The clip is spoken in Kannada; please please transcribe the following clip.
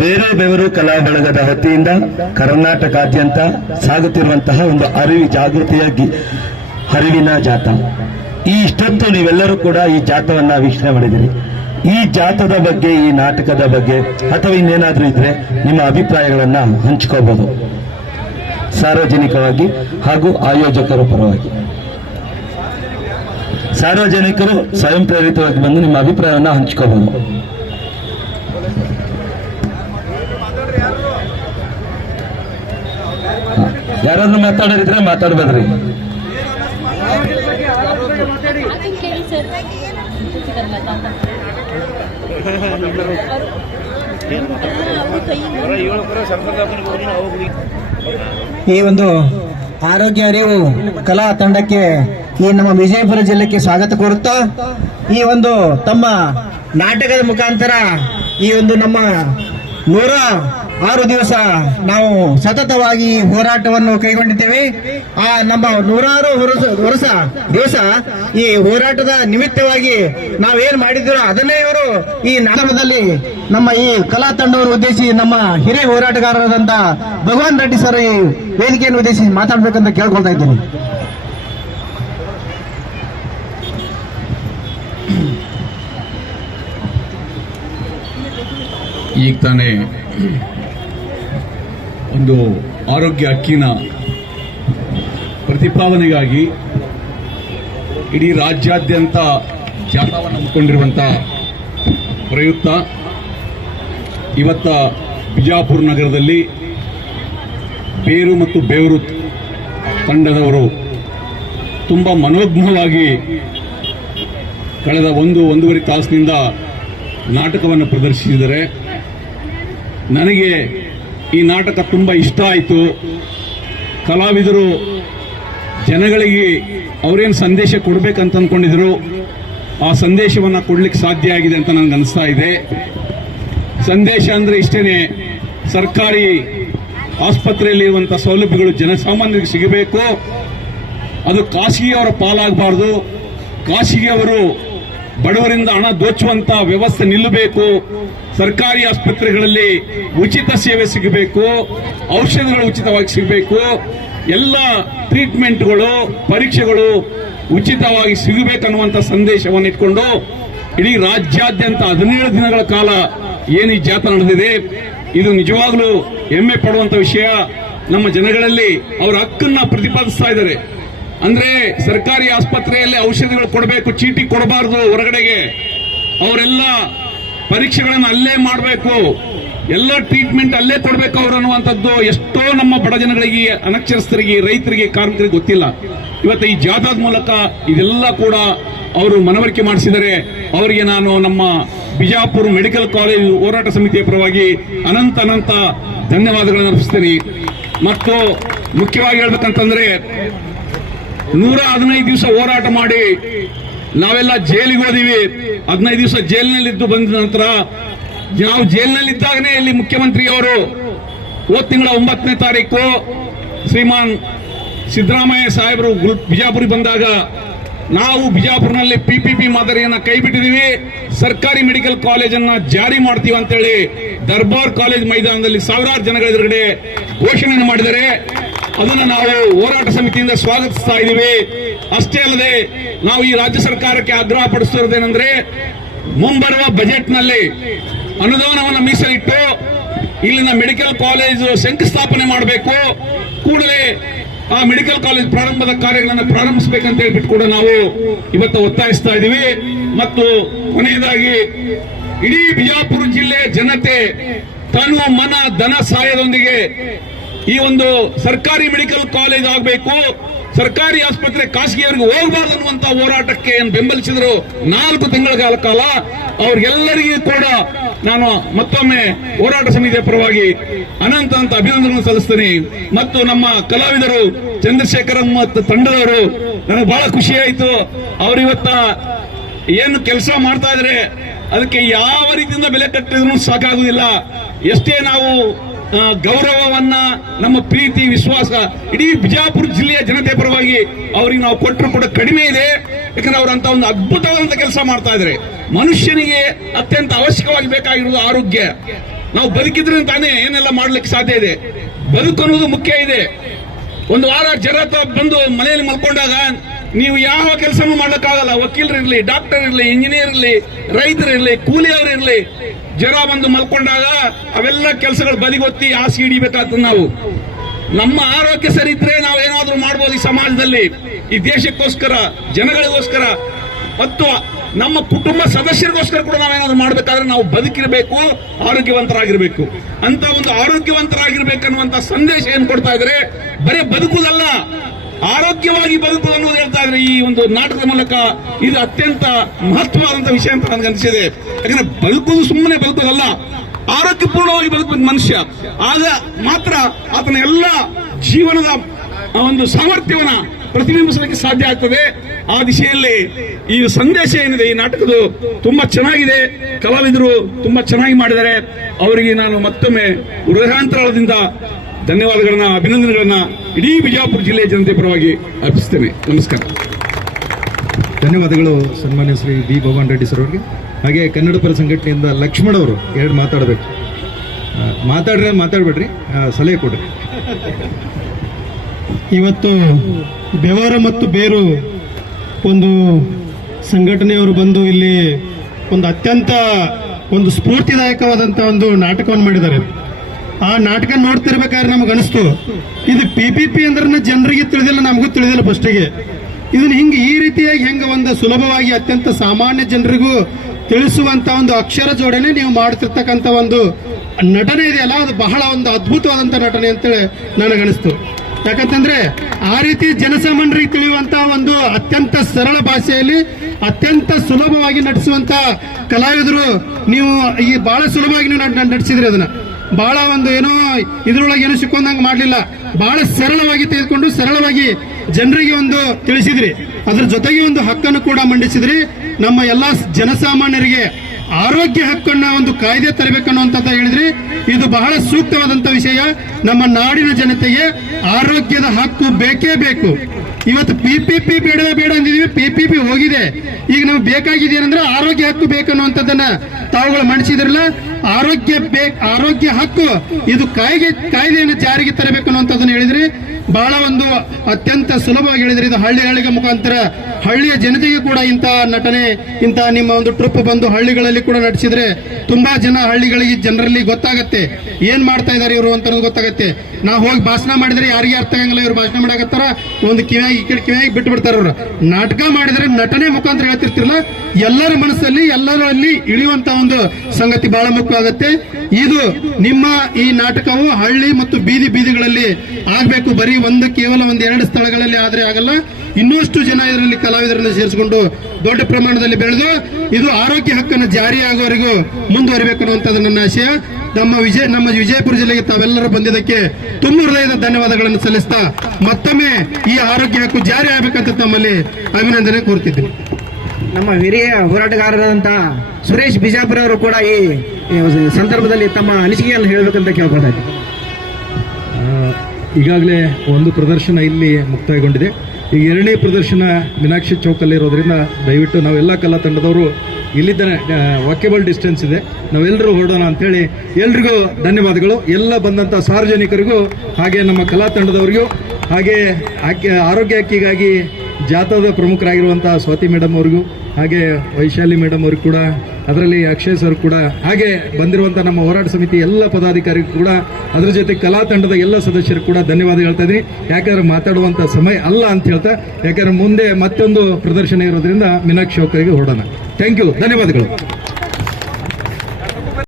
ಬೇರೆ ಬೆವರು ಕಲಾ ಬಳಗದ ವತಿಯಿಂದ ಕರ್ನಾಟಕಾದ್ಯಂತ ಸಾಗುತ್ತಿರುವಂತಹ ಒಂದು ಜಾಗೃತಿಯ ಹರಿವಿನ ಜಾಥಾ. ಈ ಇಷ್ಟೊತ್ತು ನೀವೆಲ್ಲರೂ ಕೂಡ ಈ ಜಾಥವನ್ನ ವೀಕ್ಷಣೆ ಮಾಡಿದಿರಿ. ಈ ಜಾಥದ ಬಗ್ಗೆ, ಈ ನಾಟಕದ ಬಗ್ಗೆ ಅಥವಾ ಇನ್ನೇನಾದ್ರೂ ಇದ್ರೆ ನಿಮ್ಮ ಅಭಿಪ್ರಾಯಗಳನ್ನ ಹಂಚ್ಕೋಬಹುದು ಸಾರ್ವಜನಿಕವಾಗಿ ಹಾಗೂ ಆಯೋಜಕರ ಪರವಾಗಿ. ಸಾರ್ವಜನಿಕರು ಸ್ವಯಂ ಪ್ರೇರಿತವಾಗಿ ಬಂದು ನಿಮ್ಮ ಅಭಿಪ್ರಾಯವನ್ನು ಹಂಚ್ಕೋಬಹುದು. ಯಾರಾದ್ರೂ ಮಾತಾಡೋರಿದ್ರೆ ಮಾತಾಡ್ಬೇಡ್ರಿ. ಈ ಒಂದು ಆರೋಗ್ಯ ಅರಿವು ಕಲಾ ತಂಡಕ್ಕೆ ಈ ನಮ್ಮ ವಿಜಯಪುರ ಜಿಲ್ಲೆಗೆ ಸ್ವಾಗತ ಕೋರುತ್ತಾ, ಈ ಒಂದು ತಮ್ಮ ನಾಟಕದ ಮುಖಾಂತರ ಈ ಒಂದು ನಮ್ಮ 106 ದಿವಸ ನಾವು ಸತತವಾಗಿ ಹೋರಾಟವನ್ನು ಕೈಗೊಂಡಿದ್ದೇವೆ. ಆ ನಮ್ಮ 106 ದಿವಸ ಈ ಹೋರಾಟದ ನಿಮಿತ್ತವಾಗಿ ನಾವೇನ್ ಮಾಡಿದ್ದೀರೋ ಅದನ್ನೇ ಇವರು ಈ ನಾಟಕದಲ್ಲಿ ನಮ್ಮ ಈ ಕಲಾ ತಂಡವನ್ನು ಉದ್ದೇಶಿಸಿ ನಮ್ಮ ಹಿರಿಯ ಹೋರಾಟಗಾರರಾದಂತ ಭಗವಾನ್ ರೆಡ್ಡಿ ಸರ್ ಈ ವೇದಿಕೆಯನ್ನು ಉದ್ದೇಶಿಸಿ ಮಾತಾಡ್ಬೇಕಂತ ಕೇಳ್ಕೊಳ್ತಾ ಇದ್ದೇನೆ. ಈಗ ತಾನೇ ಒಂದು ಆರೋಗ್ಯ ಹಕ್ಕಿನ ಪ್ರತಿಪಾದನೆಗಾಗಿ ಇಡೀ ರಾಜ್ಯಾದ್ಯಂತ ಜಾಥಾವನ್ನು ಹಮ್ಮಿಕೊಂಡಿರುವಂಥ ಪ್ರಯುಕ್ತ ಇವತ್ತ ಬಿಜಾಪುರ ನಗರದಲ್ಲಿ ಬೇರು ಮತ್ತು ಬೇವರು ತಂಡದವರು ತುಂಬ ಮನೋಜ್ಞವಾಗಿ ಕಳೆದ ಒಂದೂವರೆ ತಾಸಿನಿಂದ ನಾಟಕವನ್ನು ಪ್ರದರ್ಶಿಸಿದರೆ ನನಗೆ ಈ ನಾಟಕ ತುಂಬ ಇಷ್ಟ ಆಯಿತು. ಕಲಾವಿದರು ಜನಗಳಿಗೆ ಅವರೇನು ಸಂದೇಶ ಕೊಡಬೇಕಂತ ಅಂದ್ಕೊಂಡಿದ್ರು ಆ ಸಂದೇಶವನ್ನು ಕೊಡ್ಲಿಕ್ಕೆ ಸಾಧ್ಯ ಆಗಿದೆ ಅಂತ ನನಗೆ ಅನಿಸ್ತಾ ಇದೆ. ಸಂದೇಶ ಅಂದರೆ ಇಷ್ಟೇನೆ, ಸರ್ಕಾರಿ ಆಸ್ಪತ್ರೆಯಲ್ಲಿರುವಂಥ ಸೌಲಭ್ಯಗಳು ಜನಸಾಮಾನ್ಯರಿಗೆ ಸಿಗಬೇಕು, ಅದು ಖಾಸಗಿಯವರ ಪಾಲಾಗಬಾರ್ದು, ಖಾಸಗಿಯವರು ಬಡವರಿಂದ ಹಣ ದೋಚುವಂತ ವ್ಯವಸ್ಥೆ ನಿಲ್ಲಬೇಕು, ಸರ್ಕಾರಿ ಆಸ್ಪತ್ರೆಗಳಲ್ಲಿ ಉಚಿತ ಸೇವೆ ಸಿಗಬೇಕು, ಔಷಧಿಗಳು ಉಚಿತವಾಗಿ ಸಿಗಬೇಕು, ಎಲ್ಲ ಟ್ರೀಟ್ಮೆಂಟ್ಗಳು ಪರೀಕ್ಷೆಗಳು ಉಚಿತವಾಗಿ ಸಿಗಬೇಕನ್ನುವಂಥ ಸಂದೇಶವನ್ನು ಇಟ್ಕೊಂಡು ಇಡೀ ರಾಜ್ಯಾದ್ಯಂತ 17 ದಿನಗಳ ಕಾಲ ಏನು ಈ ಜಾಥಾ ನಡೆದಿದೆ, ಇದು ನಿಜವಾಗ್ಲೂ ಹೆಮ್ಮೆ ಪಡುವಂತ ವಿಷಯ. ನಮ್ಮ ಜನಗಳಲ್ಲಿ ಅವರ ಹಕ್ಕನ್ನ ಪ್ರತಿಪಾದಿಸ್ತಾ ಇದ್ದಾರೆ. ಅಂದ್ರೆ ಸರ್ಕಾರಿ ಆಸ್ಪತ್ರೆಯಲ್ಲಿ ಔಷಧಿಗಳು ಕೊಡಬೇಕು, ಚೀಟಿ ಕೊಡಬಾರದು ಹೊರಗಡೆಗೆ, ಅವರೆಲ್ಲ ಪರೀಕ್ಷೆಗಳನ್ನು ಅಲ್ಲೇ ಮಾಡಬೇಕು, ಎಲ್ಲ ಟ್ರೀಟ್ಮೆಂಟ್ ಅಲ್ಲೇ ಕೊಡಬೇಕು ಅವರು ಅನ್ನುವಂಥದ್ದು ಎಷ್ಟೋ ನಮ್ಮ ಬಡ ಜನಗಳಿಗೆ, ಅನಕ್ಷರಸ್ಥರಿಗೆ, ರೈತರಿಗೆ, ಕಾರ್ಮಿಕರಿಗೆ ಗೊತ್ತಿಲ್ಲ. ಇವತ್ತು ಈ ಜಾಥಾದ ಮೂಲಕ ಇದೆಲ್ಲ ಕೂಡ ಅವರು ಮನವರಿಕೆ ಮಾಡಿಸಿದರೆ ಅವರಿಗೆ ನಾನು ನಮ್ಮ ಬಿಜಾಪುರ ಮೆಡಿಕಲ್ ಕಾಲೇಜ್ ಹೋರಾಟ ಸಮಿತಿಯ ಪರವಾಗಿ ಅನಂತ ಧನ್ಯವಾದಗಳನ್ನು ಅರ್ಪಿಸ್ತೇನೆ. ಮತ್ತು ಮುಖ್ಯವಾಗಿ ಹೇಳ್ಬೇಕಂತಂದ್ರೆ 115 ದಿವಸ ಹೋರಾಟ ಮಾಡಿ ನಾವೆಲ್ಲ ಜೈಲಿಗೆ ಹೋದಿವಿ. 15 ದಿವಸ ಜೈಲಿನಲ್ಲಿದ್ದು ಬಂದ ನಂತರ ನಾವು ಜೈಲಿನಲ್ಲಿದ್ದಾಗನೇ ಇಲ್ಲಿ ಮುಖ್ಯಮಂತ್ರಿಯವರು ತಿಂಗಳ 9ನೇ ತಾರೀಕು ಶ್ರೀಮಾನ್ ಸಿದ್ದರಾಮಯ್ಯ ಸಾಹೇಬರು ಬಿಜಾಪುರಿಗೆ ಬಂದಾಗ ನಾವು ಬಿಜಾಪುರ್ನಲ್ಲಿ PPP ಮಾದರಿಯನ್ನ ಕೈ ಬಿಟ್ಟಿದೀವಿ, ಸರ್ಕಾರಿ ಮೆಡಿಕಲ್ ಕಾಲೇಜನ್ನ ಜಾರಿ ಮಾಡ್ತೀವಿ ಅಂತೇಳಿ ದರ್ಬಾರ್ ಕಾಲೇಜ್ ಮೈದಾನದಲ್ಲಿ ಸಾವಿರಾರು ಜನಗಳ ಎದುರುಗಡೆ ಘೋಷಣೆಯನ್ನು ಮಾಡಿದರೆ ಅದನ್ನು ನಾವು ಹೋರಾಟ ಸಮಿತಿಯಿಂದ ಸ್ವಾಗತಿಸ್ತಾ ಇದ್ದೀವಿ. ಅಷ್ಟೇ ಅಲ್ಲದೆ ನಾವು ಈ ರಾಜ್ಯ ಸರ್ಕಾರಕ್ಕೆ ಆಗ್ರಹ ಪಡಿಸುತ್ತಿರುವುದೇನೆಂದ್ರೆ, ಮುಂಬರುವ ಬಜೆಟ್ನಲ್ಲಿ ಅನುದಾನವನ್ನು ಮೀಸಲಿಟ್ಟು ಇಲ್ಲಿನ ಮೆಡಿಕಲ್ ಕಾಲೇಜ್ ಶಂಕುಸ್ಥಾಪನೆ ಮಾಡಬೇಕು, ಕೂಡಲೇ ಆ ಮೆಡಿಕಲ್ ಕಾಲೇಜ್ ಪ್ರಾರಂಭದ ಕಾರ್ಯಗಳನ್ನು ಪ್ರಾರಂಭಿಸಬೇಕಂತ ಹೇಳ್ಬಿಟ್ಟು ಕೂಡ ನಾವು ಇವತ್ತು ಒತ್ತಾಯಿಸ್ತಾ ಇದ್ದೀವಿ. ಮತ್ತು ಕೊನೆಯದಾಗಿ ಇಡೀ ಬಿಜಾಪುರ ಜಿಲ್ಲೆ ಜನತೆ ತನು ಮನ ಧನ ಸಹಾಯದೊಂದಿಗೆ ಈ ಒಂದು ಸರ್ಕಾರಿ ಮೆಡಿಕಲ್ ಕಾಲೇಜ್ ಆಗಬೇಕು, ಸರ್ಕಾರಿ ಆಸ್ಪತ್ರೆ ಖಾಸಗಿಯವರಿಗೆ ಹೋಗಬಾರದು ಅನ್ನುವಂತ ಹೋರಾಟಕ್ಕೆ ಬೆಂಬಲಿಸಿದರು 4 ತಿಂಗಳ ಕಾಲ. ಅವ್ರಿಗೆಲ್ಲರಿಗೂ ಕೂಡ ನಾನು ಮತ್ತೊಮ್ಮೆ ಹೋರಾಟ ಸಮಿತಿಯ ಪರವಾಗಿ ಅನಂತ ಅಭಿನಂದನೆಗಳನ್ನು ಸಲ್ಲಿಸ್ತೇನೆ. ಮತ್ತು ನಮ್ಮ ಕಲಾವಿದರು ಚಂದ್ರಶೇಖರ್ ಮತ್ತು ತಂಡದವರು ನನಗೆ ಬಹಳ ಖುಷಿ ಆಯಿತು. ಅವರು ಇವತ್ತ ಏನು ಕೆಲಸ ಮಾಡ್ತಾ ಇದ್ರೆ ಅದಕ್ಕೆ ಯಾವ ರೀತಿಯಿಂದ ಬೆಲೆ ಕಟ್ಟಿದ್ರು ಸಾಕಾಗುವುದಿಲ್ಲ. ಎಷ್ಟೇ ನಾವು ಗೌರವವನ್ನ, ನಮ್ಮ ಪ್ರೀತಿ, ವಿಶ್ವಾಸ ಇಡೀ ಬಿಜಾಪುರ ಜಿಲ್ಲೆಯ ಜನತೆ ಪರವಾಗಿ ಅವರಿಗೆ ನಾವು ಕೊಟ್ಟರು ಕೂಡ ಕಡಿಮೆ ಇದೆ. ಯಾಕಂದ್ರೆ ಅವರಂತ ಒಂದು ಅದ್ಭುತವಾದಂತ ಕೆಲಸ ಮಾಡ್ತಾ ಇದ್ದಾರೆ. ಮನುಷ್ಯನಿಗೆ ಅತ್ಯಂತ ಅವಶ್ಯಕವಾಗಿ ಬೇಕಾಗಿರುವುದು ಆರೋಗ್ಯ. ನಾವು ಬದುಕಿದ್ರೆ ತಾನೇ ಏನೆಲ್ಲ ಮಾಡ್ಲಿಕ್ಕೆ ಸಾಧ್ಯ ಇದೆ. ಬದುಕು ಅನ್ನೋದು ಮುಖ್ಯ ಇದೆ. ಒಂದು ವಾರ ಜ್ವರ ಬಂದು ಮನೆಯಲ್ಲಿ ಮಲ್ಕೊಂಡಾಗ ನೀವು ಯಾವ ಕೆಲಸನೂ ಮಾಡ್ಲಿಕ್ಕಾಗಲ್ಲ. ವಕೀಲರಿರ್ಲಿ, ಡಾಕ್ಟರ್ ಇರ್ಲಿ, ಇಂಜಿನಿಯರ್ ಇರ್ಲಿ, ರೈತರಿರ್ಲಿ, ಕೂಲಿಯವರಿರ್ಲಿ, ಜ್ವರ ಬಂದು ಮಲ್ಕೊಂಡಾಗ ಅವೆಲ್ಲ ಕೆಲಸಗಳು ಬದಿಗೊತ್ತಿ ಹಾಸಿಗೆ ಹಿಡಿಬೇಕಾಗ್ತದೆ. ನಾವು ನಮ್ಮ ಆರೋಗ್ಯ ಸರಿ ಇದ್ರೆ ನಾವು ಏನಾದ್ರೂ ಮಾಡ್ಬೋದು ಈ ಸಮಾಜದಲ್ಲಿ, ಈ ದೇಶಕ್ಕೋಸ್ಕರ, ಜನಗಳಿಗೋಸ್ಕರ ಮತ್ತು ನಮ್ಮ ಕುಟುಂಬ ಸದಸ್ಯರಿಗೋಸ್ಕರ ಕೂಡ ನಾವೇನಾದ್ರೂ ಮಾಡ್ಬೇಕಾದ್ರೆ ನಾವು ಬದುಕಿರಬೇಕು, ಆರೋಗ್ಯವಂತರಾಗಿರ್ಬೇಕು. ಅಂತ ಒಂದು ಆರೋಗ್ಯವಂತರಾಗಿರ್ಬೇಕನ್ನುವಂತ ಸಂದೇಶ ಏನ್ ಕೊಡ್ತಾ ಇದ್ರೆ ಬರೀ ಬದುಕುದಲ್ಲ, ಆರೋಗ್ಯವಾಗಿ ಬದುಕುವುದು ಅನ್ನೋದು ಹೇಳ್ತಾ ಇದ್ರೆ ಈ ಒಂದು ನಾಟಕದ ಮೂಲಕ ಇದು ಅತ್ಯಂತ ಮಹತ್ವವಾದಂತಹ ವಿಷಯ ಅಂತ ನನಗನ್ನಿಸಿದೆ. ಯಾಕಂದ್ರೆ ಬದುಕುವುದು ಸುಮ್ಮನೆ ಬದುಕುವುದಲ್ಲ, ಆರೋಗ್ಯಪೂರ್ಣವಾಗಿ ಬದುಕಬೇಕು ಮನುಷ್ಯ. ಆಗ ಮಾತ್ರ ಆತನ ಎಲ್ಲ ಜೀವನದ ಒಂದು ಸಾಮರ್ಥ್ಯವನ್ನ ಪ್ರತಿಬಿಂಬಿಸಲಿಕ್ಕೆ ಸಾಧ್ಯ ಆಗ್ತದೆ. ಆ ದಿಶೆಯಲ್ಲಿ ಈ ಸಂದೇಶ ಏನಿದೆ ಈ ನಾಟಕದ ತುಂಬಾ ಚೆನ್ನಾಗಿದೆ. ಕಲಾವಿದರು ತುಂಬಾ ಚೆನ್ನಾಗಿ ಮಾಡಿದ್ದಾರೆ. ಅವರಿಗೆ ನಾನು ಮತ್ತೊಮ್ಮೆ ಹೃದಯಾಂತರಾಳದಿಂದ ಧನ್ಯವಾದಗಳನ್ನ, ಅಭಿನಂದನೆಗಳನ್ನ ಇಡೀ ಬಿಜಾಪುರ ಜಿಲ್ಲೆಯ ಜನತೆ ಪರವಾಗಿ ಅರ್ಪಿಸ್ತೇನೆ. ನಮಸ್ಕಾರ. ಧನ್ಯವಾದಗಳು ಸನ್ಮಾನ್ಯ ಶ್ರೀ ಬಿ ಭಗವಾನ್ ರೆಡ್ಡಿ ಸರ್ ಅವರಿಗೆ. ಹಾಗೆ ಕನ್ನಡ ಪರ ಸಂಘಟನೆಯಿಂದ ಲಕ್ಷ್ಮಣ್ ಅವರು ಎರಡು ಮಾತಾಡಬೇಕು. ಮಾತಾಡ್ಬೇಡ್ರಿ, ಸಲಹೆ ಕೊಡ್ರಿ. ಇವತ್ತು ಬೆವರ ಮತ್ತು ಬೇರು ಒಂದು ಸಂಘಟನೆಯವರು ಬಂದು ಇಲ್ಲಿ ಒಂದು ಅತ್ಯಂತ ಒಂದು ಸ್ಫೂರ್ತಿದಾಯಕವಾದಂಥ ಒಂದು ನಾಟಕವನ್ನು ಮಾಡಿದ್ದಾರೆ. ಆ ನಾಟಕ ನೋಡ್ತಿರ್ಬೇಕಾದ್ರೆ ನಮ್ಗೆ ಅನಿಸ್ತು, ಇದು PPP ಅಂದ್ರೆ ಜನರಿಗೆ ತಿಳಿದಿಲ್ಲ, ನಮಗೂ ತಿಳಿದಿಲ್ಲ ಫಸ್ಟಿಗೆ. ಇದನ್ನ ಹಿಂಗೆ ಈ ರೀತಿಯಾಗಿ ಹೆಂಗೆ ಒಂದು ಸುಲಭವಾಗಿ ಅತ್ಯಂತ ಸಾಮಾನ್ಯ ಜನರಿಗೂ ತಿಳಿಸುವಂತ ಒಂದು ಅಕ್ಷರ ಜೋಡಣೆ ನೀವು ಮಾಡ್ತಿರ್ತಕ್ಕಂಥ ಒಂದು ನಟನೆ ಇದೆಯಲ್ಲ, ಅದು ಬಹಳ ಒಂದು ಅದ್ಭುತವಾದಂಥ ನಟನೆ ಅಂತೇಳಿ ನನಗನಿಸ್ತು. ಯಾಕಂತಂದ್ರೆ ಆ ರೀತಿ ಜನಸಾಮಾನ್ಯರಿಗೆ ತಿಳಿಯುವಂತ ಒಂದು ಅತ್ಯಂತ ಸರಳ ಭಾಷೆಯಲ್ಲಿ ಅತ್ಯಂತ ಸುಲಭವಾಗಿ ನಟಿಸುವಂತ ಕಲಾವಿದರು ನೀವು ಈ ಬಹಳ ಸುಲಭವಾಗಿ ನೀವು ನಟಿಸಿದ್ರಿ. ಅದನ್ನ ಬಹಳ ಒಂದು ಏನೋ ಇದ್ರೊಳಗೆ ಏನೋ ಸಿಕ್ಕೊಂಡಂಗೆ ಮಾಡಲಿಲ್ಲ, ಬಹಳ ಸರಳವಾಗಿ ತೆಗೆದುಕೊಂಡು ಸರಳವಾಗಿ ಜನರಿಗೆ ಒಂದು ತಿಳಿಸಿದ್ರಿ. ಅದ್ರ ಜೊತೆಗೆ ಒಂದು ಹಕ್ಕನ್ನು ಕೂಡ ಮಂಡಿಸಿದ್ರಿ. ನಮ್ಮ ಎಲ್ಲಾ ಜನಸಾಮಾನ್ಯರಿಗೆ ಆರೋಗ್ಯ ಹಕ್ಕನ್ನ ಒಂದು ಕಾಯ್ದೆ ತರಬೇಕನ್ನುವಂಥದ್ದು ಹೇಳಿದ್ರಿ. ಇದು ಬಹಳ ಸೂಕ್ತವಾದಂತ ವಿಷಯ. ನಮ್ಮ ನಾಡಿನ ಜನತೆಗೆ ಆರೋಗ್ಯದ ಹಕ್ಕು ಬೇಕೇ ಬೇಕು. ಇವತ್ತು PPP ಬೇಡ ಅಂದಿದೀವಿ, PPP ಹೋಗಿದೆ. ಈಗ ನಮ್ಗೆ ಬೇಕಾಗಿದೇನಂದ್ರೆ ಆರೋಗ್ಯ ಹಕ್ಕು ಬೇಕನ್ನುವಂಥದ್ದನ್ನ ತಾವುಗಳು ಮಂಡಿಸಿದ್ರಲ್ಲ. ಆರೋಗ್ಯ ಹಕ್ಕು ಇದು ಕಾಯ್ದೆಯನ್ನು ಜಾರಿಗೆ ತರಬೇಕು ಅನ್ನುವಂಥದ್ದನ್ನು ಹೇಳಿದ್ರಿ. ಬಹಳ ಒಂದು ಅತ್ಯಂತ ಸುಲಭವಾಗಿ ಹೇಳಿದ್ರಿ. ಇದು ಹಳ್ಳಿಗಳಿಗೆ ಮುಖಾಂತರ ಹಳ್ಳಿಯ ಜನತೆಗೆ ಕೂಡ ಇಂಥ ನಟನೆ, ಇಂಥ ನಿಮ್ಮ ಒಂದು ಟ್ರಿಪ್ ಬಂದು ಹಳ್ಳಿಗಳಲ್ಲಿ ಕೂಡ ನಟಿಸಿದ್ರೆ ತುಂಬಾ ಜನ ಹಳ್ಳಿಗಳಿಗೆ ಜನರಲ್ಲಿ ಗೊತ್ತಾಗತ್ತೆ ಏನ್ ಮಾಡ್ತಾ ಇದಾರೆ ಇವರು ಅಂತ ಗೊತ್ತಾಗತ್ತೆ. ನಾವು ಹೋಗಿ ಭಾಷಣ ಮಾಡಿದ್ರೆ ಯಾರಿಗೆ ಅರ್ಥ ಆಗಂಗಿಲ್ಲ, ಇವ್ರು ಭಾಷಣ ಮಾಡಾಕತ್ತಾರ, ಒಂದು ಕಿವಿಯಾಗಿ ಕಿವಿಯಾಗಿ ಬಿಟ್ಟು ಬಿಡ್ತಾರ. ಅವ್ರು ನಾಟಕ ಮಾಡಿದ್ರೆ ನಟನೆ ಮುಖಾಂತರ ಹೇಳ್ತಿರ್ತಿರಲ್ಲ, ಎಲ್ಲರ ಮನಸ್ಸಲ್ಲಿ ಎಲ್ಲರಲ್ಲಿ ಇಳಿಯುವಂತ ಒಂದು ಸಂಗತಿ ಬಹಳ ಮುಖ್ಯವಾಗತ್ತೆ. ಇದು ನಿಮ್ಮ ಈ ನಾಟಕವು ಹಳ್ಳಿ ಮತ್ತು ಬೀದಿಗಳಲ್ಲಿ ಆಗ್ಬೇಕು. ಬರೀ ಕೇವಲ ಎರಡು ಸ್ಥಳಗಳಲ್ಲಿ ಆದ್ರೆ ಆಗಲ್ಲ. ಇನ್ನಷ್ಟು ಜನ ಇದರಲ್ಲಿ ಕಲಾವಿದರನ್ನು ಸೇರಿಸಿಕೊಂಡು ದೊಡ್ಡ ಪ್ರಮಾಣದಲ್ಲಿ ಬೆಳೆದು ಇದು ಆರೋಗ್ಯ ಹಕ್ಕನ್ನು ಜಾರಿಯಾಗುವವರೆಗೂ ಮುಂದುವರಿಬೇಕು ಅನ್ನುವಂಥದ್ದು ನನ್ನ ಆಶಯ. ನಮ್ಮ ವಿಜಯಪುರ ಜಿಲ್ಲೆಗೆ ತಾವೆಲ್ಲರೂ ಬಂದಿದ್ದಕ್ಕೆ ತುಂಬ ಹೃದಯದ ಧನ್ಯವಾದಗಳನ್ನು ಸಲ್ಲಿಸ್ತಾ ಮತ್ತೊಮ್ಮೆ ಈ ಆರೋಗ್ಯ ಹಕ್ಕು ಜಾರಿ ಆಗಬೇಕಂತ ತಮ್ಮಲ್ಲಿ ಅಭಿನಂದನೆ ಕೋರ್ತಿದ್ದೀನಿ. ನಮ್ಮ ಹಿರಿಯ ಹೋರಾಟಗಾರರಾದಂತಹ ಸುರೇಶ್ ಬಿಜಾಪುರ ಅವರು ಕೂಡ ಈ ಸಂದರ್ಭದಲ್ಲಿ ತಮ್ಮ ಅನಿಸಿಕೆಯನ್ನು ಹೇಳಬೇಕಂತ ಕೇಳ್ಕೊಳ್ತಾರೆ. ಈಗಾಗಲೇ ಒಂದು ಪ್ರದರ್ಶನ ಇಲ್ಲಿ ಮುಕ್ತಾಯಗೊಂಡಿದೆ. ಈಗ ಎರಡನೇ ಪ್ರದರ್ಶನ ಮೀನಾಕ್ಷಿ ಚೌಕಲ್ಲಿ ಇರೋದ್ರಿಂದ ದಯವಿಟ್ಟು ನಾವೆಲ್ಲ ಕಲಾ ತಂಡದವರು ಇಲ್ಲಿದ್ದ ವಾಕೇಬಲ್ ಡಿಸ್ಟೆನ್ಸ್ ಇದೆ, ನಾವೆಲ್ಲರೂ ಹೊರಡೋಣ ಅಂತೇಳಿ ಎಲ್ರಿಗೂ ಧನ್ಯವಾದಗಳು. ಎಲ್ಲ ಬಂದಂಥ ಸಾರ್ವಜನಿಕರಿಗೂ ಹಾಗೆ ನಮ್ಮ ಕಲಾ ತಂಡದವರಿಗೂ ಹಾಗೆ ಆರೋಗ್ಯ ಹಕ್ಕಿಗಾಗಿ ಜಾಥಾದ ಪ್ರಮುಖರಾಗಿರುವಂತಹ ಸ್ವಾತಿ ಮೇಡಮ್ ಅವ್ರಿಗೂ ಹಾಗೆ ವೈಶಾಲಿ ಮೇಡಮ್ ಅವ್ರಿಗೂ ಕೂಡ, ಅದರಲ್ಲಿ ಅಕ್ಷಯ್ ಸರ್ ಕೂಡ, ಹಾಗೆ ಬಂದಿರುವಂತಹ ನಮ್ಮ ಹೋರಾಟ ಸಮಿತಿ ಎಲ್ಲ ಪದಾಧಿಕಾರಿಗೂ ಕೂಡ, ಅದರ ಜೊತೆ ಕಲಾ ತಂಡದ ಎಲ್ಲ ಸದಸ್ಯರು ಕೂಡ ಧನ್ಯವಾದ ಹೇಳ್ತಾ ಇದ್ದೀನಿ. ಯಾಕಂದ್ರೆ ಮಾತಾಡುವಂತ ಸಮಯ ಅಲ್ಲ ಅಂತ ಹೇಳ್ತಾ, ಯಾಕಂದ್ರೆ ಮುಂದೆ ಮತ್ತೊಂದು ಪ್ರದರ್ಶನ ಇರೋದ್ರಿಂದ ಮೀನಾಕ್ಷಿ ಚೌಕರಿಗೆ ಹೊರಡೋಣ. ಥ್ಯಾಂಕ್ ಯು, ಧನ್ಯವಾದಗಳು.